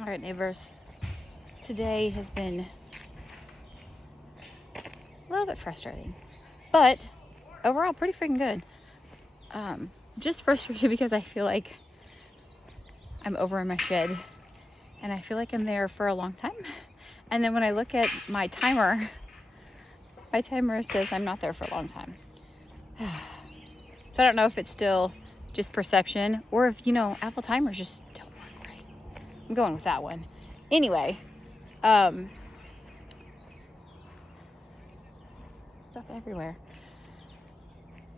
All right, neighbors. Today has been a little bit frustrating, but overall pretty freaking good. Just frustrated because I feel like I'm over in my shed and I feel like I'm there for a long time. And then when I look at my timer says I'm not there for a long time. So I don't know if it's still just perception or if, Apple timers just don't work right. I'm going with that one. Anyway, stuff everywhere.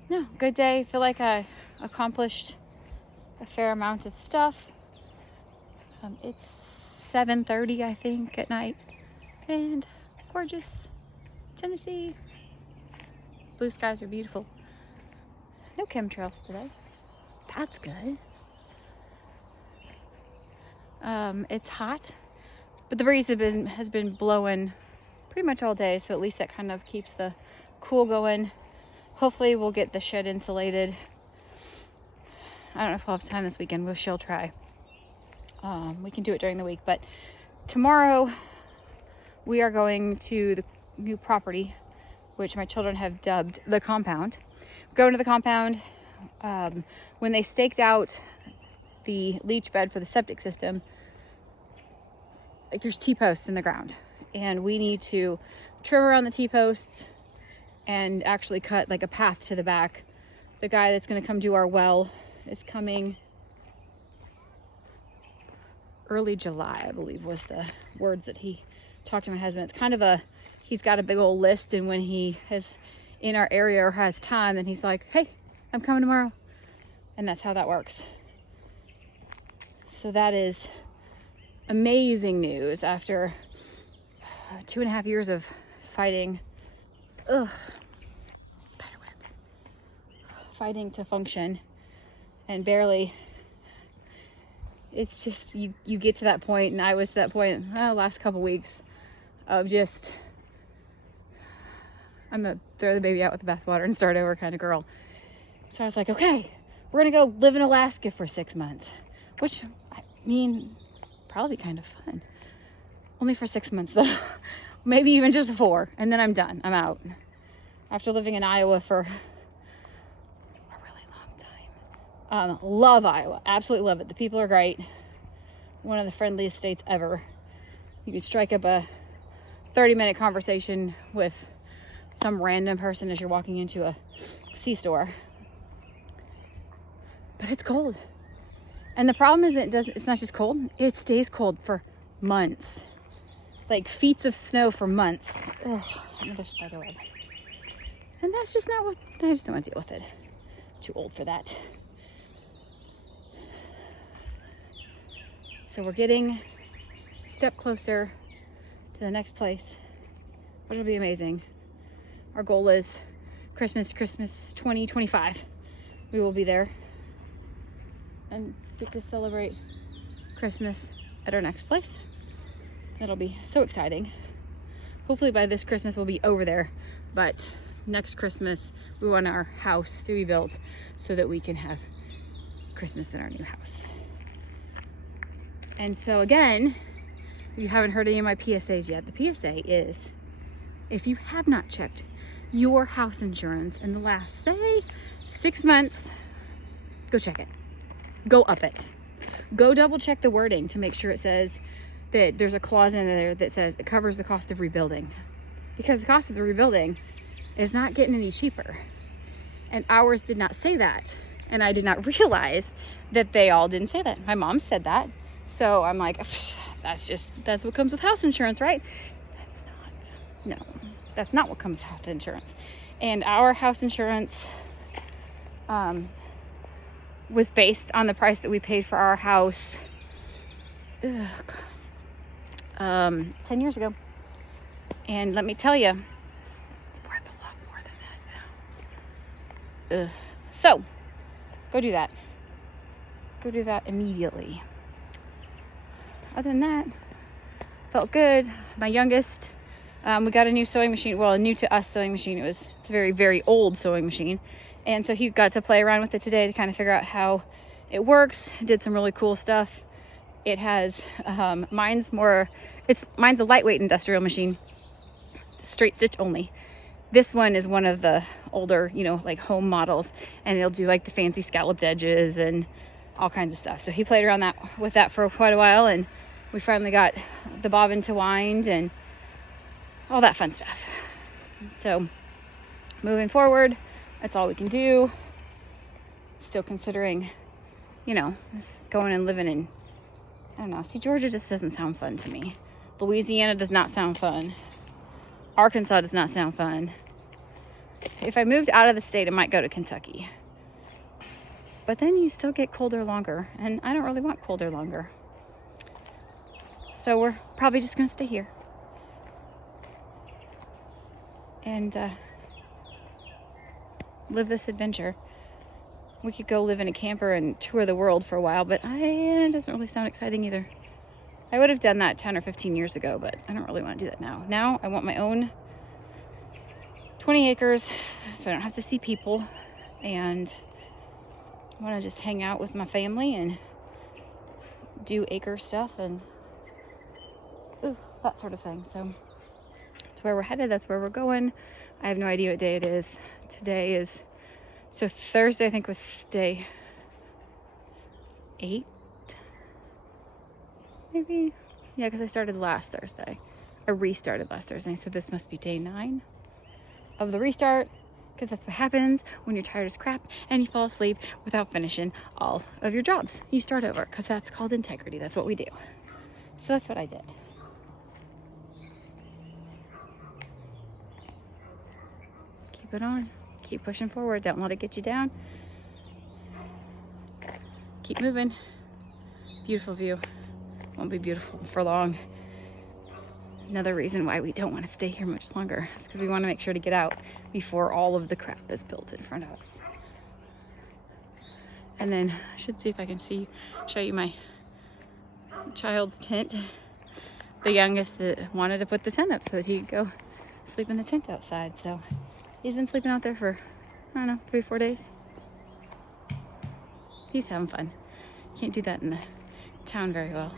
No, good day. Feel like I accomplished a fair amount of stuff. It's 7:30, I think, at night, and gorgeous Tennessee. Blue skies are beautiful. No chemtrails today. That's good. It's hot, but the breeze has been blowing pretty much all day, so at least that kind of keeps the cool going. Hopefully we'll get the shed insulated. I don't know if we'll have time this weekend. We shall try. We can do it during the week, but tomorrow we are going to the new property, which my children have dubbed the compound. Going to the compound. When they staked out the leach bed for the septic system, like there's T-posts in the ground, and we need to trim around the T-posts and actually cut like a path to the back. The guy that's going to come do our well is coming early July, I believe was the words that he talked to my husband. It's kind of he's got a big old list, and when he is in our area or has time, then he's like, hey, I'm coming tomorrow. And that's how that works. So that is amazing news after 2.5 years of fighting. Spiderwebs. Fighting to function and barely. It's just, you get to that point, and I was to that point last couple weeks of just, I'm a throw the baby out with the bathwater and start over kind of girl. So I was like, okay, we're gonna go live in Alaska for 6 months, which I mean, probably kind of fun. Only for 6 months though, maybe even just 4, and then I'm done. I'm out. After living in Iowa for a really long time. Love Iowa, absolutely love it. The people are great. One of the friendliest states ever. You can strike up a 30-minute conversation with some random person as you're walking into a C-store. But it's cold. And the problem is it's not just cold, it stays cold for months. Like feet of snow for months. Ugh, another spider web. And that's just not what, I just don't want to deal with it. Too old for that. So we're getting a step closer to the next place, which will be amazing. Our goal is Christmas 2025. We will be there and get to celebrate Christmas at our next place. That'll be so exciting. Hopefully by this Christmas we'll be over there, but next Christmas we want our house to be built so that we can have Christmas in our new house. And so again, if you haven't heard any of my PSAs yet, the PSA is, if you have not checked your house insurance in the last, say, 6 months, go check it. Go up it. Go double check the wording to make sure it says that there's a clause in there that says it covers the cost of rebuilding. Because the cost of the rebuilding is not getting any cheaper. And ours did not say that. And I did not realize that they all didn't say that. My mom said that. So I'm like, that's what comes with house insurance, right? That's not. No, that's not what comes with house insurance. And our house insurance was based on the price that we paid for our house 10 years ago. And let me tell you, it's worth a lot more than that now. So, go do that. Go do that immediately. Other than that, felt good. My youngest, we got a new sewing machine. Well, a new to us sewing machine. It's a very, very old sewing machine. And so he got to play around with it today to kind of figure out how it works. Did some really cool stuff. It has, mine's a lightweight industrial machine, straight stitch only. This one is one of the older, like home models, and it'll do like the fancy scalloped edges and all kinds of stuff. So he played around with that for quite a while, and we finally got the bobbin to wind and all that fun stuff. So moving forward, that's all we can do. Still considering, going and living in, I don't know. See, Georgia just doesn't sound fun to me. Louisiana does not sound fun. Arkansas does not sound fun. If I moved out of the state, I might go to Kentucky. But then you still get colder longer, and I don't really want colder longer. So we're probably just going to stay here. And live this adventure. We could go live in a camper and tour the world for a while, but it doesn't really sound exciting either. I would have done that 10 or 15 years ago, but I don't really want to do that now. Now I want my own 20 acres so I don't have to see people, and I want to just hang out with my family and do acre stuff and that sort of thing. So that's where we're headed. That's where we're going. I have no idea what day it is. Today is, so Thursday I think was day 8. Maybe. Yeah, because I started last Thursday. I restarted last Thursday, so this must be day 9 of the restart, because that's what happens when you're tired as crap and you fall asleep without finishing all of your jobs. You start over, because that's called integrity. That's what we do. So that's what I did. Keep it on. Keep pushing forward. Don't let it get you down. Keep moving. Beautiful view. Won't be beautiful for long. Another reason why we don't want to stay here much longer is because we want to make sure to get out before all of the crap is built in front of us. And then I should see if I can show you my child's tent. The youngest wanted to put the tent up so that he could go sleep in the tent outside. So he's been sleeping out there for, I don't know, 3 or 4 days. He's having fun. Can't do that in the town very well.